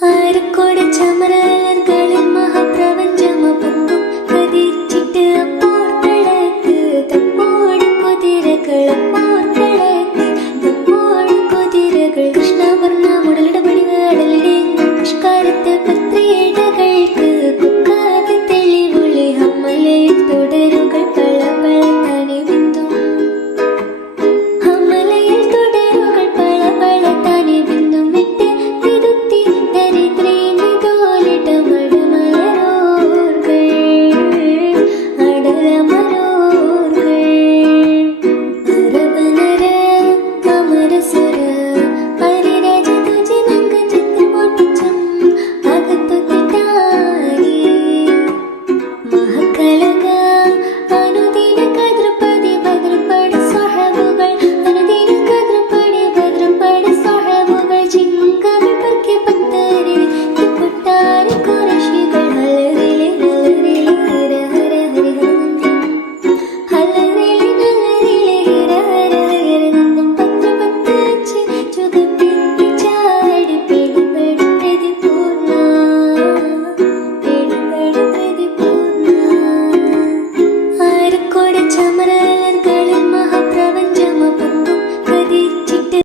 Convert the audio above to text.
ആരക്കോട് ചമരകളിൽ മഹാപ്രപഞ്ചമൊപ്പം കതിച്ചിട്ട് അപ്പോർക്കളത്ത് തപ്പോട് കുതിരകളപ്പോർക്കളത്ത് തപ്പോട് കുതിരകൾ കൃഷ്ണവർണ്ണ മുടലിട പണിവ് അടലിടെ പുഷ്കാരത്ത് പത്രിയിടകൾ